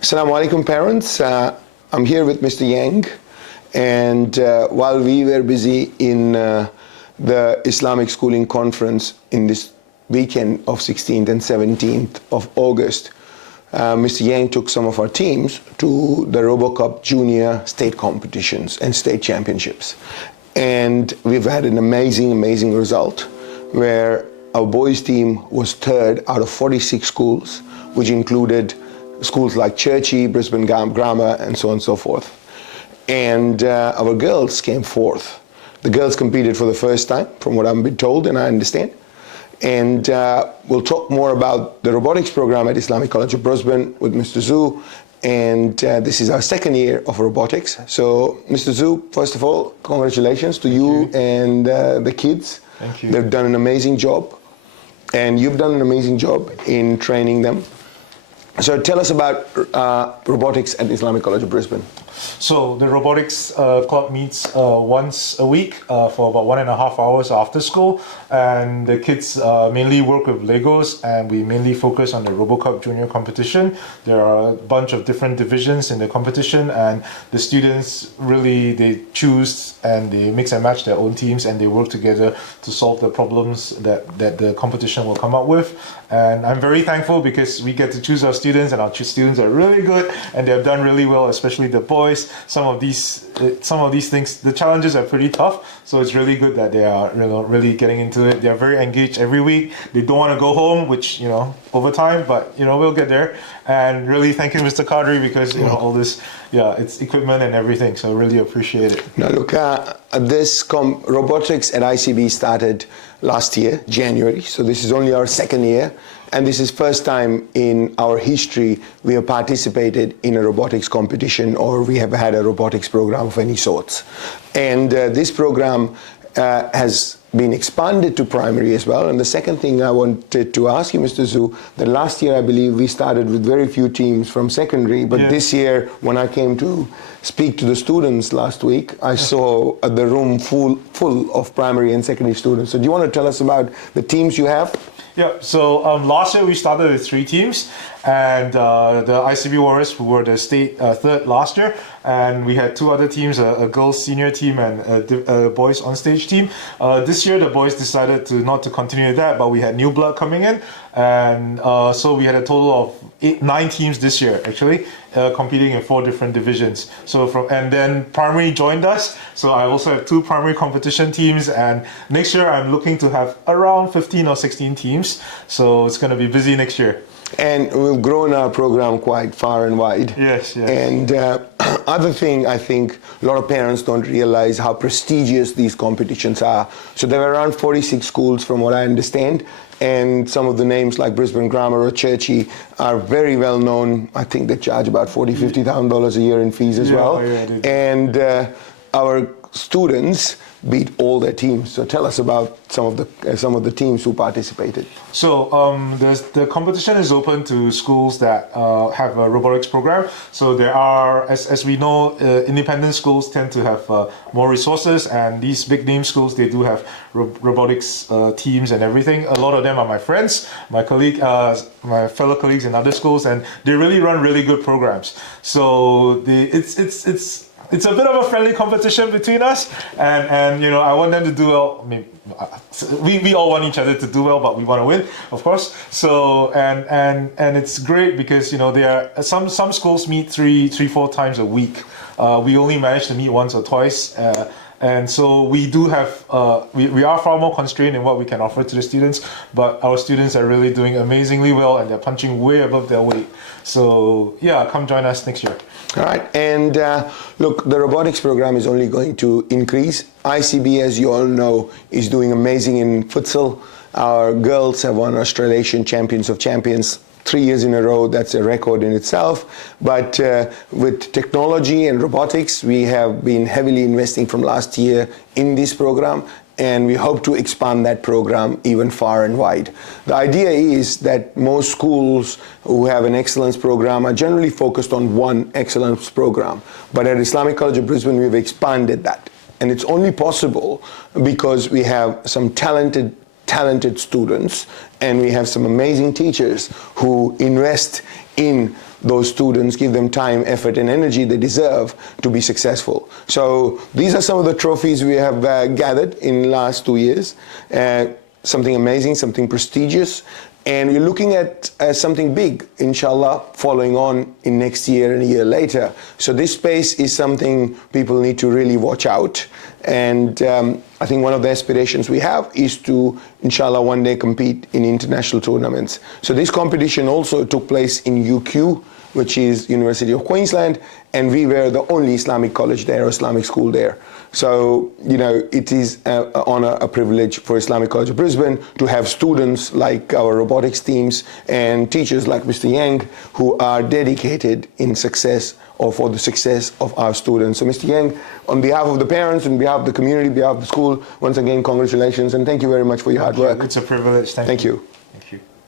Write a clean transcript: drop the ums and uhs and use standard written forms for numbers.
Assalamu alaikum, parents. I'm here with Mr. Yang, and while we were busy in the Islamic Schooling Conference in this weekend of 16th and 17th of August, Mr. Yang took some of our teams to the RoboCup Junior state competitions and state championships. And we've had an amazing result where our boys team was third out of 46 schools, which included schools like Churchy, Brisbane Grammar, and so on and so forth. And our girls came fourth. The girls competed for the first time, from what I've been told and I understand. And we'll talk more about the robotics program at Islamic College of Brisbane with Mr. Zhu. And this is our second year of robotics. So, Mr. Zhu, first of all, congratulations to you and the kids. Thank you. They've done an amazing job. And you've done an amazing job in training them. So tell us about robotics at Islamic College of Brisbane. So the robotics club meets once a week for about 1.5 hours after school, and the kids mainly work with Legos, and we mainly focus on the RoboCup Junior competition. There are a bunch of different divisions in the competition, and the students really, they choose and they mix and match their own teams, and they work together to solve the problems that the competition will come up with. And I'm very thankful because we get to choose our students, and our students are really good and they've done really well, especially the boys. Some of these things, the challenges are pretty tough, so it's really good that they are really getting into it. They are very engaged every week. They don't want to go home, which over time, but we'll get there. And really thank you, Mr. Kadri, because all this, it's equipment and everything, so really appreciate it. Now look, this robotics at ICB started last year, January, so this is only our second year, and this is first time in our history we have participated in a robotics competition, or we have had a robotics program of any sorts. And this program has been expanded to primary as well. And the second thing I wanted to ask you, Mr. Zhu, that last year I believe we started with very few teams from secondary, but this year when I came to speak to the students last week, I saw the room full of primary and secondary students. So do you want to tell us about the teams you have? Yeah, so last year we started with 3 teams, and the ICB Warriors, who were the state third last year, and we had 2 other teams, a girls senior team and a boys on stage team. This year the boys decided not to continue that, but we had new blood coming in, and so we had a total of 9 teams this year actually, competing in 4 different divisions. And then primary joined us, so I also have 2 primary competition teams, and next year I'm looking to have around 15 or 16 teams, so it's going to be busy next year. And we've grown our program quite far and wide. Yes. And other thing, I think a lot of parents don't realize how prestigious these competitions are. So there are around 46 schools from what I understand, and some of the names like Brisbane Grammar or Churchy are very well known. I think they charge about $40,000-$50,000 a year in fees as well. Yeah, and our students beat all their teams. So tell us about some of the teams who participated. So the competition is open to schools that have a robotics program. So there are, as we know, independent schools tend to have more resources, and these big name schools, they do have robotics teams and everything. A lot of them are my friends, my fellow colleagues in other schools, and they really run really good programs. So it's a bit of a friendly competition between us, and I want them to do well. I mean, we all want each other to do well, but we want to win, of course. So and it's great because there are some schools meet 3-4 times a week. We only manage to meet once or twice. And so we do have, we are far more constrained in what we can offer to the students, but our students are really doing amazingly well, and they're punching way above their weight. So yeah, come join us next year. All right, and look, the robotics program is only going to increase. ICB, as you all know, is doing amazing in futsal. Our girls have won Australasian Champions of Champions 3 years in a row. That's a record in itself. But with technology and robotics, we have been heavily investing from last year in this program, and we hope to expand that program even far and wide. The idea is that most schools who have an excellence program are generally focused on one excellence program. But at Islamic College of Brisbane, we've expanded that. And it's only possible because we have some talented talented students, and we have some amazing teachers who invest in those students, give them time, effort, and energy they deserve to be successful. So these are some of the trophies we have gathered in the last 2 years. Something amazing, something prestigious, and we're looking at something big, inshallah, following on in next year and a year later. So this space is something people need to really watch out. And I think one of the aspirations we have is to, inshallah, one day compete in international tournaments. So this competition also took place in UQ, which is University of Queensland, and we were the only Islamic college there, or Islamic school there. So, you know, it is an honor, a privilege for Islamic College of Brisbane to have students like our robotics teams and teachers like Mr. Yang who are dedicated in success or for the success of our students. So Mr. Yang, on behalf of the parents, on behalf of the community, on behalf of the school, once again, congratulations and thank you very much for your hard work. It's a privilege. Thank you. Thank you.